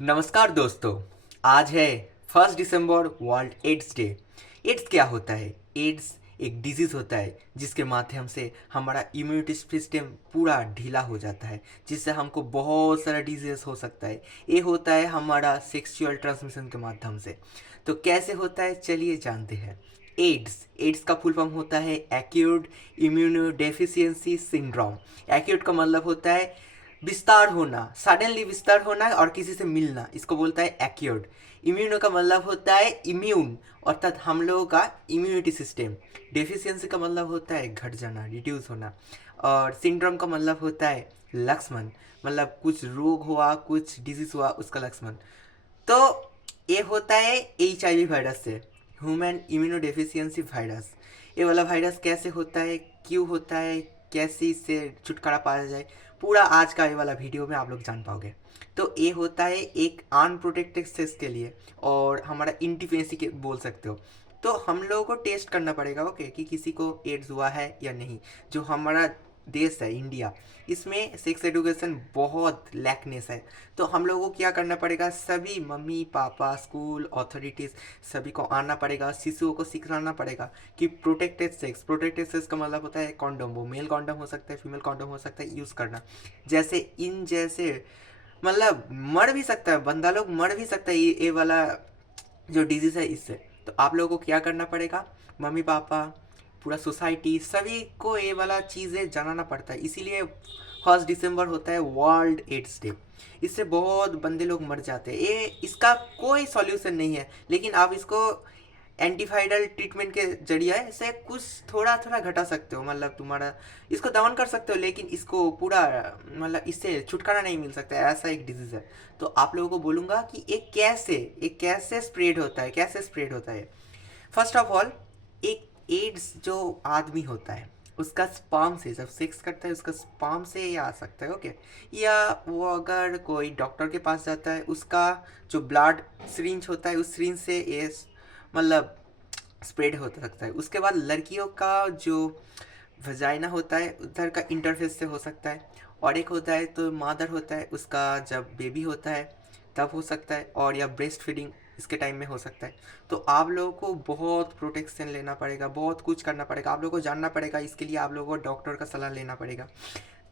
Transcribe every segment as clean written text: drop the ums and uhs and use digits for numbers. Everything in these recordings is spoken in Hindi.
नमस्कार दोस्तों। आज है 1 दिसंबर, वर्ल्ड एड्स डे। एड्स क्या होता है? एड्स एक डिजीज़ होता है जिसके माध्यम से हमारा इम्यूनिटी सिस्टम पूरा ढीला हो जाता है, जिससे हमको बहुत सारा डिजीज़ हो सकता है। ये होता है हमारा सेक्सुअल ट्रांसमिशन के माध्यम से। तो कैसे होता है, चलिए जानते हैं। एड्स एड्स का फुल फॉर्म होता है एक्यूट इम्यूनोडेफिशिएंसी सिंड्रोम। एक्यूट का मतलब होता है विस्तार होना, सडनली विस्तार होना और किसी से मिलना, इसको बोलता है एक्यूट। इम्यूनो का मतलब होता है इम्यून, अर्थात हम लोगों का इम्यूनिटी सिस्टम। डेफिशिएंसी का मतलब होता है घट जाना, रिड्यूस होना। और सिंड्रोम का मतलब होता है लक्षण, मतलब कुछ रोग हुआ, कुछ डिजीज हुआ, उसका लक्षण। तो ये होता है HIV वायरस से, ह्यूमन इम्यूनोडेफिशिएंसी वायरस। ये वाला वायरस कैसे होता है, क्यों होता है, कैसे इससे छुटकारा पाया जाए, पूरा आज का ये वाला वीडियो में आप लोग जान पाओगे। तो ये होता है एक अनप्रोटेक्टेड सेक्स के लिए, और हमारा इंटिमेसी के बोल सकते हो। तो हम लोगों को टेस्ट करना पड़ेगा, ओके, कि किसी को एड्स हुआ है या नहीं। जो हमारा देश है इंडिया, इसमें सेक्स एजुकेशन बहुत लैकनेस है। तो हम लोगों को क्या करना पड़ेगा, सभी मम्मी पापा स्कूल अथॉरिटीज़ सभी को आना पड़ेगा, शिशुओं को सिखाना पड़ेगा कि प्रोटेक्टेड सेक्स का मतलब होता है कॉन्डोम। वो मेल कॉन्डोम हो सकता है, फीमेल कॉन्डोम हो सकता है, यूज़ करना। जैसे मतलब मर भी सकता है बंदा, लोग मर भी सकता है ये वाला जो डिजीज़ है इससे। तो आप लोगों को क्या करना पड़ेगा, मम्मी पापा पूरा सोसाइटी सभी को ये वाला चीज़ें जानना पड़ता है। इसीलिए 1 दिसंबर होता है वर्ल्ड एड्स डे। इससे बहुत बंदे लोग मर जाते हैं। ये इसका कोई सॉल्यूशन नहीं है, लेकिन आप इसको एंटीफाइडल ट्रीटमेंट के जरिए इसे कुछ थोड़ा थोड़ा घटा सकते हो, मतलब तुम्हारा इसको दमन कर सकते हो, लेकिन इसको पूरा मतलब इससे छुटकारा नहीं मिल सकता है। ऐसा एक डिजीज़ है। तो आप लोगों को बोलूँगा कि ये कैसे स्प्रेड होता है। फर्स्ट ऑफ ऑल, एक एड्स जो आदमी होता है उसका स्पर्म से, जब सेक्स करता है उसका स्पर्म से ये आ सकता है, ओके। या वो अगर कोई डॉक्टर के पास जाता है, उसका जो ब्लड सिरिंज होता है उस सिरिंज से ये मतलब स्प्रेड हो सकता है। उसके बाद लड़कियों का जो वजाइना होता है उधर का इंटरफेस से हो सकता है। और एक होता है तो मादर होता है, उसका जब बेबी होता है तब हो सकता है, और या ब्रेस्ट फीडिंग इसके टाइम में हो सकता है। तो आप लोगों को बहुत प्रोटेक्शन लेना पड़ेगा, बहुत कुछ करना पड़ेगा, आप लोगों को जानना पड़ेगा। इसके लिए आप लोगों को डॉक्टर का सलाह लेना पड़ेगा,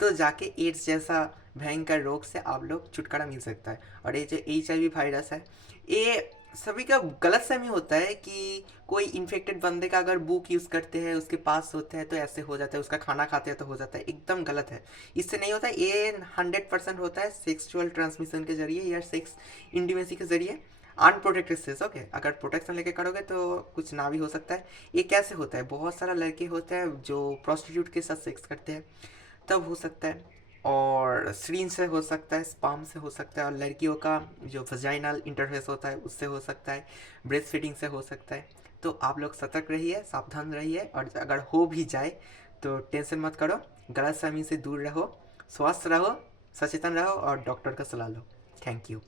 तो जाके एड्स जैसा भयंकर रोग से आप लोग छुटकारा मिल सकता है। और ये जो HIV वायरस है, ये सभी का गलत फहमी होता है कि कोई इन्फेक्टेड बंदे का अगर बुक यूज़ करते हैं, उसके पास होते हैं तो ऐसे हो जाता है, उसका खाना खाते हैं तो हो जाता है। एकदम गलत है। इससे नहीं होता है। ये 100% होता है सेक्सुअल ट्रांसमिशन के जरिए या सेक्स इंटीमेसी के जरिए, अनप्रोटेक्टेड सेक्स, ओके। अगर प्रोटेक्शन लेके करोगे तो कुछ ना भी हो सकता है। ये कैसे होता है, बहुत सारा लड़के होते हैं जो प्रोस्टिट्यूट के साथ सेक्स करते हैं, तब हो सकता है। और स्क्रीन से हो सकता है, स्पाम से हो सकता है, और लड़कियों का जो वजाइनल इंटरफेस होता है उससे हो सकता है, ब्रेस्ट फीडिंग से हो सकता है। तो आप लोग सतर्क रहिए, सावधान रहिए, और अगर हो भी जाए तो टेंशन मत करो, गलत फहमी से दूर रहो, स्वस्थ रहो, सचेतन रहो और डॉक्टर का सलाह लो। Thank you.